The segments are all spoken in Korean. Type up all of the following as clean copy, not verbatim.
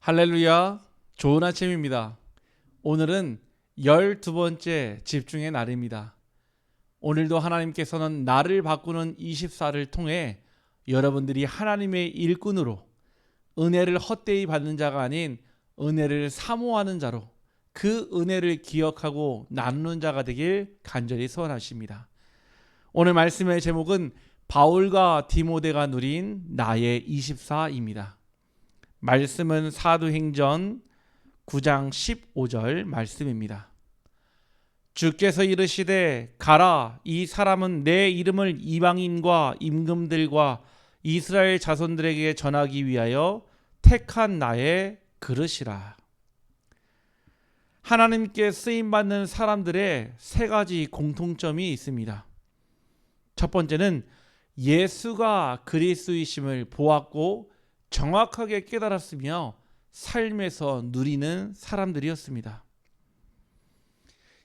할렐루야, 좋은 아침입니다. 오늘은 12번째 집중의 날입니다. 오늘도 하나님께서는 나를 바꾸는 24를 통해 여러분들이 하나님의 일꾼으로 은혜를 헛되이 받는 자가 아닌 은혜를 사모하는 자로 그 은혜를 기억하고 나누는 자가 되길 간절히 소원하십니다. 오늘 말씀의 제목은 바울과 디모데가 누린 나의 24입니다. 말씀은 사도행전 9장 15절 말씀입니다. 주께서 이르시되 가라, 이 사람은 내 이름을 이방인과 임금들과 이스라엘 자손들에게 전하기 위하여 택한 나의 그릇이라. 하나님께 쓰임받는 사람들의 세 가지 공통점이 있습니다. 첫 번째는 예수가 그리스도이심을 보았고 정확하게 깨달았으며 삶에서 누리는 사람들이었습니다.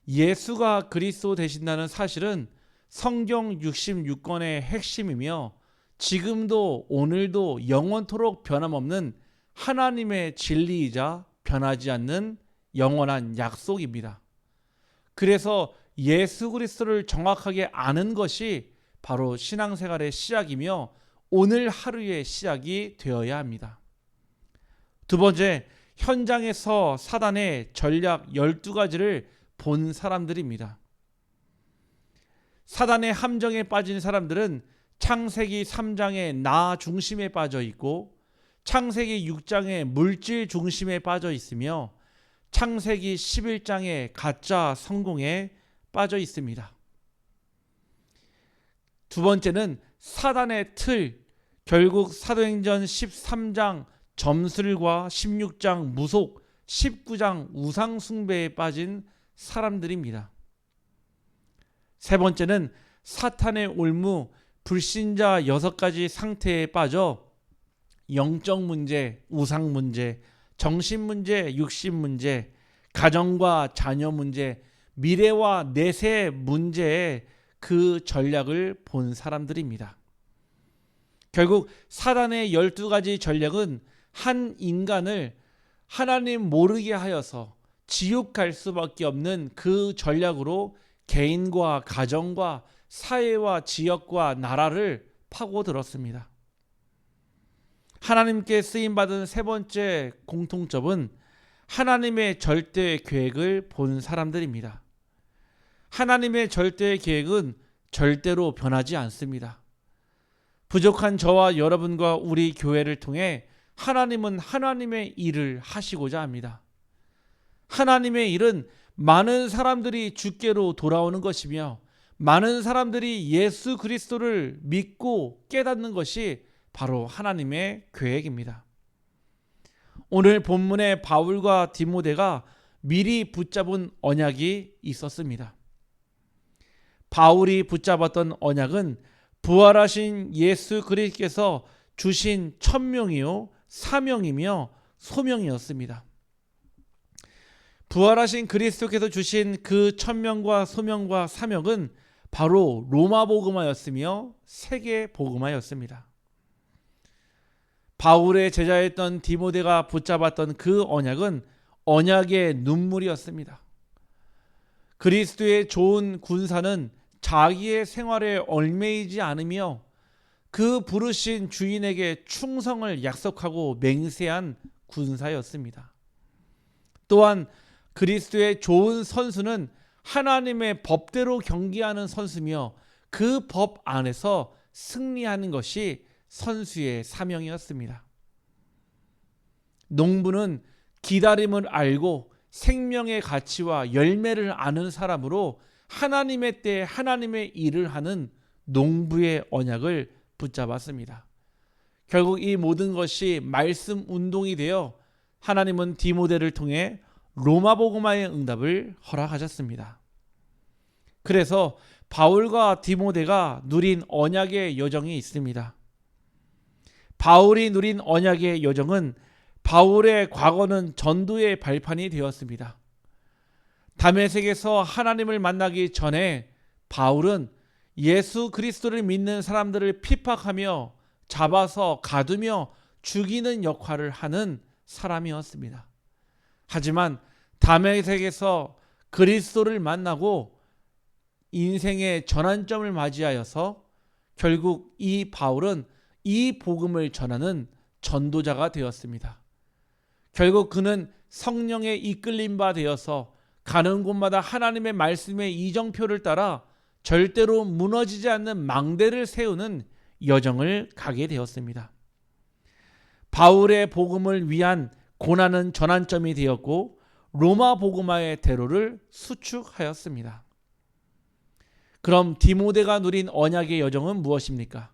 예수가 그리스도 되신다는 사실은 성경 66권의 핵심이며 지금도 오늘도 영원토록 변함없는 하나님의 진리이자 변하지 않는 영원한 약속입니다. 그래서 예수 그리스도를 정확하게 아는 것이 바로 신앙생활의 시작이며 오늘 하루의 시작이 되어야 합니다. 두 번째, 현장에서 사단의 전략 12가지를 본 사람들입니다. 사단의 함정에 빠진 사람들은 창세기 3장의 나 중심에 빠져 있고 창세기 6장의 물질 중심에 빠져 있으며 창세기 11장의 가짜 성공에 빠져 있습니다. 두 번째는 사단의 틀, 결국 사도행전 13장 점술과 16장 무속, 19장 우상숭배에 빠진 사람들입니다. 세 번째는 사탄의 올무, 불신자 6가지 상태에 빠져 영적 문제, 우상 문제, 정신 문제, 육신 문제, 가정과 자녀 문제, 미래와 내세 문제에 그 전략을 본 사람들입니다. 결국 사단의 12가지 전략은 한 인간을 하나님 모르게 하여서 지옥 갈 수밖에 없는 그 전략으로 개인과 가정과 사회와 지역과 나라를 파고들었습니다. 하나님께 쓰임받은 세 번째 공통점은 하나님의 절대 계획을 본 사람들입니다. 하나님의 절대 계획은 절대로 변하지 않습니다. 부족한 저와 여러분과 우리 교회를 통해 하나님은 하나님의 일을 하시고자 합니다. 하나님의 일은 많은 사람들이 주께로 돌아오는 것이며 많은 사람들이 예수 그리스도를 믿고 깨닫는 것이 바로 하나님의 계획입니다. 오늘 본문의 바울과 디모데가 미리 붙잡은 언약이 있었습니다. 바울이 붙잡았던 언약은 부활하신 예수 그리스도께서 주신 천명이요 사명이며 소명이었습니다. 부활하신 그리스도께서 주신 그 천명과 소명과 사명은 바로 로마 복음화였으며 세계 복음화였습니다. 바울의 제자였던 디모데가 붙잡았던 그 언약은 언약의 눈물이었습니다. 그리스도의 좋은 군사는 자기의 생활에 얽매이지 않으며 그 부르신 주인에게 충성을 약속하고 맹세한 군사였습니다. 또한 그리스도의 좋은 선수는 하나님의 법대로 경기하는 선수며 그 법 안에서 승리하는 것이 선수의 사명이었습니다. 농부는 기다림을 알고 생명의 가치와 열매를 아는 사람으로 하나님의 때에 하나님의 일을 하는 농부의 언약을 붙잡았습니다. 결국 이 모든 것이 말씀 운동이 되어 하나님은 디모데를 통해 로마 복음화의 응답을 허락하셨습니다. 그래서 바울과 디모데가 누린 언약의 여정이 있습니다. 바울이 누린 언약의 여정은 바울의 과거는 전도의 발판이 되었습니다. 다메섹에서 하나님을 만나기 전에 바울은 예수 그리스도를 믿는 사람들을 핍박하며 잡아서 가두며 죽이는 역할을 하는 사람이었습니다. 하지만 다메섹에서 그리스도를 만나고 인생의 전환점을 맞이하여서 결국 이 바울은 이 복음을 전하는 전도자가 되었습니다. 결국 그는 성령에 이끌림 바 되어서 가는 곳마다 하나님의 말씀의 이정표를 따라 절대로 무너지지 않는 망대를 세우는 여정을 가게 되었습니다. 바울의 복음을 위한 고난은 전환점이 되었고 로마 복음화의 대로를 수축하였습니다. 그럼 디모데가 누린 언약의 여정은 무엇입니까?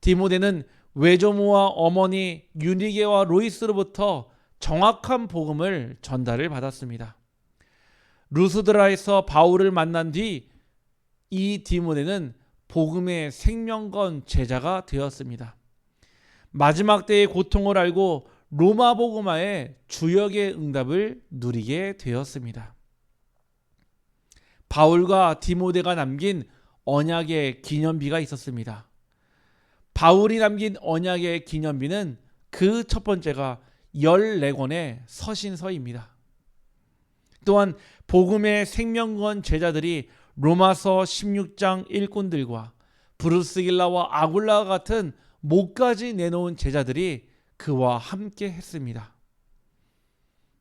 디모데는 외조모와 어머니 유니게와 로이스로부터 정확한 복음을 전달을 받았습니다. 루스드라에서 바울을 만난 뒤 이 디모데는 복음의 생명건 제자가 되었습니다. 마지막 때의 고통을 알고 로마 복음화의 주역의 응답을 누리게 되었습니다. 바울과 디모데가 남긴 언약의 기념비가 있었습니다. 바울이 남긴 언약의 기념비는 그 첫 번째가 14권의 서신서입니다. 또한 복음의 생명건 제자들이 로마서 16장 일꾼들과 브루스길라와 아굴라와 같은 목까지 내놓은 제자들이 그와 함께 했습니다.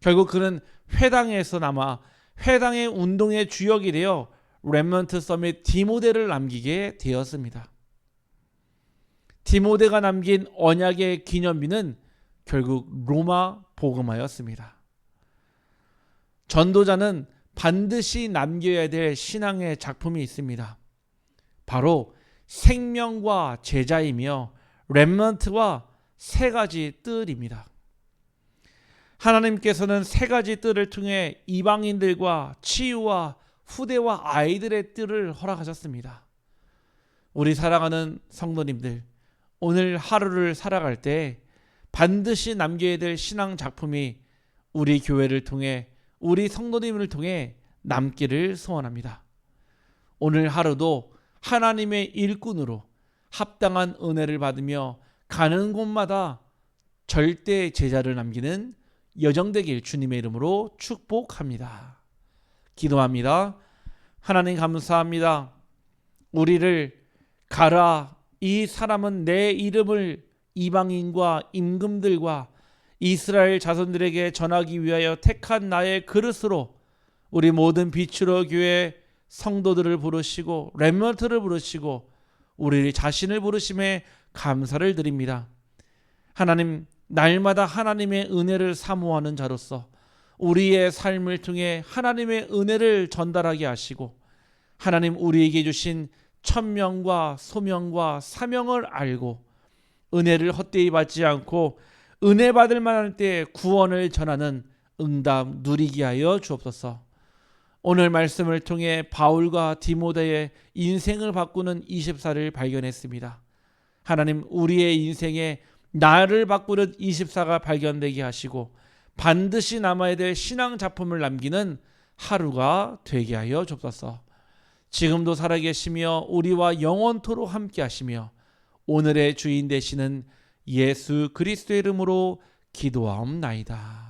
결국 그는 회당에서 남아 회당의 운동의 주역이 되어 렘넌트 서밋 디모데를 남기게 되었습니다. 디모데가 남긴 언약의 기념비는 결국 로마 복음화였습니다. 전도자는 반드시 남겨야 될 신앙의 작품이 있습니다. 바로 생명과 제자이며 렘넌트와 세 가지 뜰입니다. 하나님께서는 세 가지 뜰을 통해 이방인들과 치유와 후대와 아이들의 뜰을 허락하셨습니다. 우리 사랑하는 성도님들, 오늘 하루를 살아갈 때 반드시 남겨야 될 신앙 작품이 우리 교회를 통해 우리 성도님을 통해 남기를 소원합니다. 오늘 하루도 하나님의 일꾼으로 합당한 은혜를 받으며 가는 곳마다 절대 제자를 남기는 여정되길 주님의 이름으로 축복합니다. 기도합니다. 하나님 감사합니다. 우리를 가라, 이 사람은 내 이름을 이방인과 임금들과 이스라엘 자손들에게 전하기 위하여 택한 나의 그릇으로 우리 모든 비추러 교회 성도들을 부르시고 렘넌트를 부르시고 우리 자신을 부르심에 감사를 드립니다. 하나님, 날마다 하나님의 은혜를 사모하는 자로서 우리의 삶을 통해 하나님의 은혜를 전달하게 하시고 하나님 우리에게 주신 천명과 소명과 사명을 알고 은혜를 헛되이 받지 않고 은혜 받을 만할 때 구원을 전하는 응답 누리게 하여 주옵소서. 오늘 말씀을 통해 바울과 디모데의 인생을 바꾸는 24를 발견했습니다. 하나님, 우리의 인생에 나를 바꾸는 24가 발견되게 하시고 반드시 남아야 될 신앙 작품을 남기는 하루가 되게 하여 주옵소서. 지금도 살아계시며 우리와 영원토록 함께 하시며 오늘의 주인 되시는 예수 그리스도의 이름으로 기도하옵나이다.